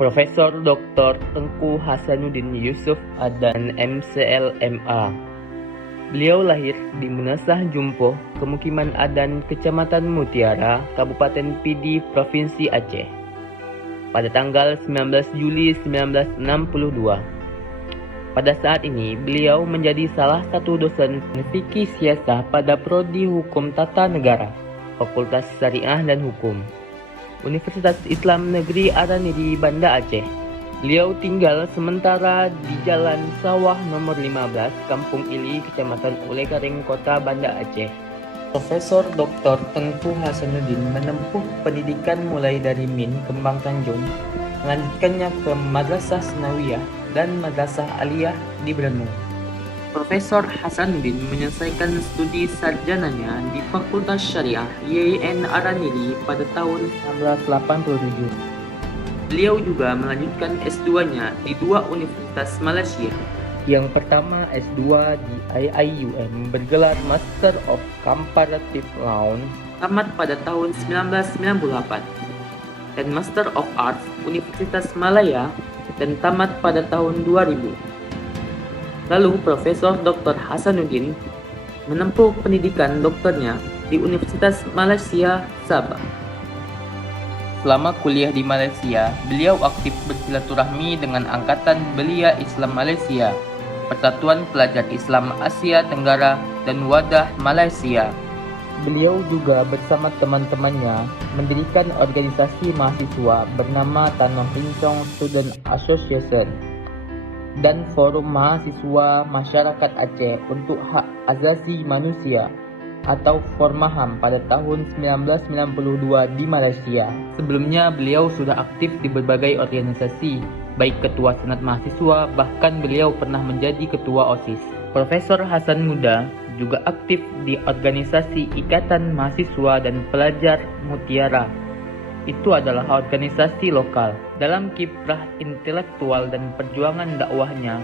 Profesor Dr. Tengku Hasanuddin Yusuf Adan MCL MA. Beliau lahir di Menasah Jumpoh, Pemukiman Adan, Kecamatan Mutiara, Kabupaten Pidi, Provinsi Aceh, pada tanggal 19 Juli 1962. Pada saat ini, beliau menjadi salah satu dosen fikih siasah pada Prodi Hukum Tata Negara, Fakultas Syariah dan Hukum, Universitas Islam Negeri Araniri, Banda Aceh. Beliau tinggal sementara di Jalan Sawah nomor 15, Kampung Ili, Kecamatan Ulekaring, Kota Banda Aceh. Profesor Dr. Tengku Hasanuddin menempuh pendidikan mulai dari Min, Kembang Tanjung, melanjutkannya ke Madrasah Senawiyah dan Madrasah Aliyah di Berenung. Profesor Hasanuddin menyelesaikan studi sarjananya di Fakultas Syariah YIN Araniri pada tahun 1987. Beliau juga melanjutkan S2-nya di dua universitas Malaysia. Yang pertama S2 di IIUM bergelar Master of Comparative Law, tamat pada tahun 1998, dan Master of Arts Universitas Malaya dan tamat pada tahun 2000. Lalu Profesor Dr. Hasanuddin menempuh pendidikan doktornya di Universitas Malaysia Sabah. Selama kuliah di Malaysia, beliau aktif bersilaturahmi dengan Angkatan Belia Islam Malaysia, Persatuan Pelajar Islam Asia Tenggara, dan Wadah Malaysia. Beliau juga bersama teman-temannya mendirikan organisasi mahasiswa bernama Tanah Rincong Student Association dan Forum Mahasiswa Masyarakat Aceh untuk Hak Asasi Manusia atau Formaham pada tahun 1992 di Malaysia. Sebelumnya beliau sudah aktif di berbagai organisasi, baik ketua senat mahasiswa, bahkan beliau pernah menjadi ketua OSIS. Profesor Hasan Muda juga aktif di organisasi Ikatan Mahasiswa dan Pelajar Mutiara. Itu adalah organisasi lokal. Dalam kiprah intelektual dan perjuangan dakwahnya,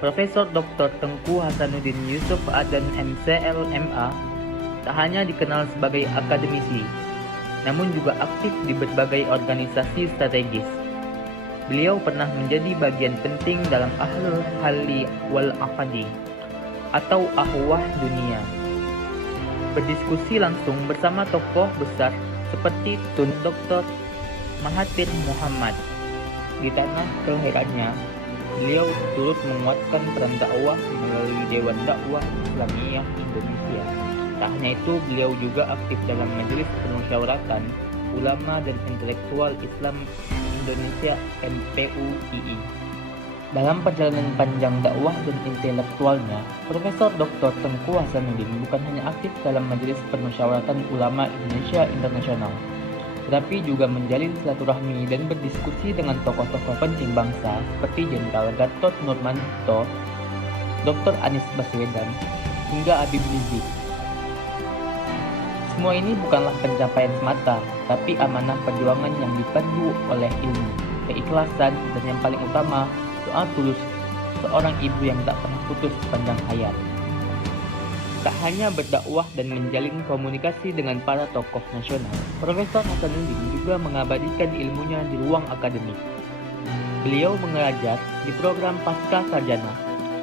Profesor Dr. Tengku Hasanuddin Yusuf Adan MCL MA tak hanya dikenal sebagai akademisi, namun juga aktif di berbagai organisasi strategis. Beliau pernah menjadi bagian penting dalam Ahlul Halli wal Aqdi atau Ahwah Dunia, berdiskusi langsung bersama tokoh besar seperti Tun Dr. Mahathir Muhammad. Di tanah kelahirannya, beliau turut menguatkan peran dakwah melalui Dewan Dakwah Islamiyah Indonesia. Tak hanya itu, beliau juga aktif dalam Majelis Permusyawaratan Ulama dan Intelektual Islam Indonesia MPUII. Dalam perjalanan panjang dakwah dan intelektualnya, Profesor Dr. Tengku Hasanuddin bukan hanya aktif dalam Majelis Permusyawaratan Ulama Indonesia Internasional, tetapi juga menjalin silaturahmi dan berdiskusi dengan tokoh-tokoh penting bangsa seperti Jenderal Gatot Nurmantio, Dr. Anies Baswedan, hingga Habib Rizik. Semua ini bukanlah pencapaian semata, tapi amanah perjuangan yang dipandu oleh ilmu, keikhlasan, dan yang paling utama, doa tulus seorang ibu yang tak pernah putus sepanjang hayat. Tak hanya berdakwah dan menjalin komunikasi dengan para tokoh nasional, Profesor Hasanuddin juga mengabadikan ilmunya di ruang akademik. Beliau mengajar di program Pasca Sarjana,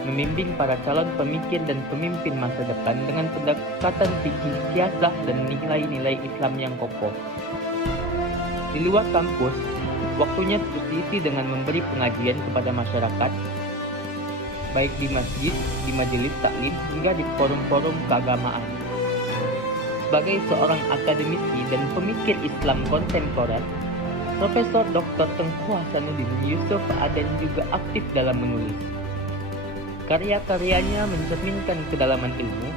membimbing para calon pemikir dan pemimpin masa depan dengan pendekatan fikih siasah dan nilai-nilai Islam yang kokoh. Di luar kampus, waktunya terisi dengan memberi pengajian kepada masyarakat, baik di masjid, di majelis taklim, hingga di forum-forum keagamaan. Sebagai seorang akademisi dan pemikir Islam kontemporer, Profesor Dr. Tengku Hasanuddin Yusuf Adan juga aktif dalam menulis. Karya-karyanya mencerminkan kedalaman ilmu,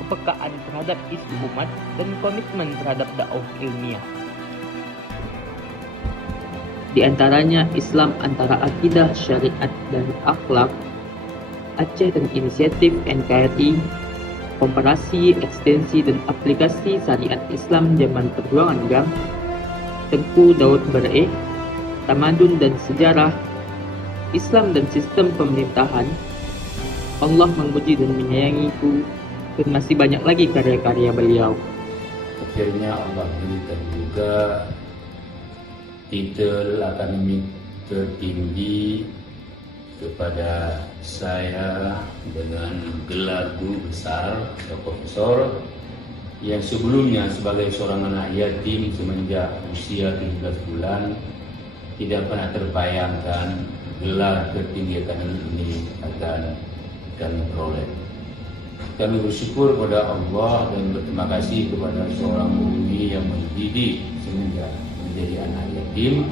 kepekaan terhadap isu umat, dan komitmen terhadap dakwah ilmiah. Di antaranya Islam antara akidah, syariat, dan akhlak, Aceh dan inisiatif NKRI, komparasi, ekstensi, dan aplikasi syariat Islam zaman perjuangan GAM, Tengku Daud Beraih, Tamadun dan Sejarah, Islam dan Sistem Pemerintahan, Allah Memuji dan Menyayangiku, dan masih banyak lagi karya-karya beliau. Akhirnya Allah berikan juga titel akademik tertinggi kepada saya dengan gelar guru besar atau profesor yang sebelumnya sebagai seorang anak yatim semenjak usia 17 bulan tidak pernah terbayangkan gelar tertinggi ini akan kami peroleh. Kami bersyukur kepada Allah dan berterima kasih kepada seorang murni yang mendidik semenjak menjadi anak yatim,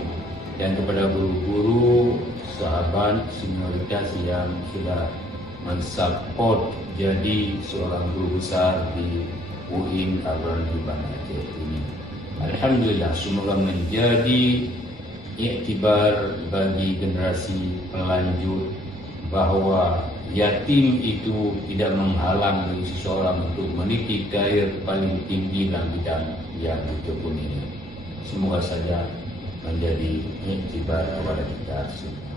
dan kepada guru-guru, sahabat, senioritas yang sudah mensupport jadi seorang guru besar di UIN Al-Quran di Banda Aceh ini. Alhamdulillah, semoga menjadi iktibar bagi generasi pelanjut bahwa yatim itu tidak menghalang bagi seseorang untuk meniti karir paling tinggi dalam bidang yang ditekuni ini. Semoga saja menjadi iktibar kepada kita semua.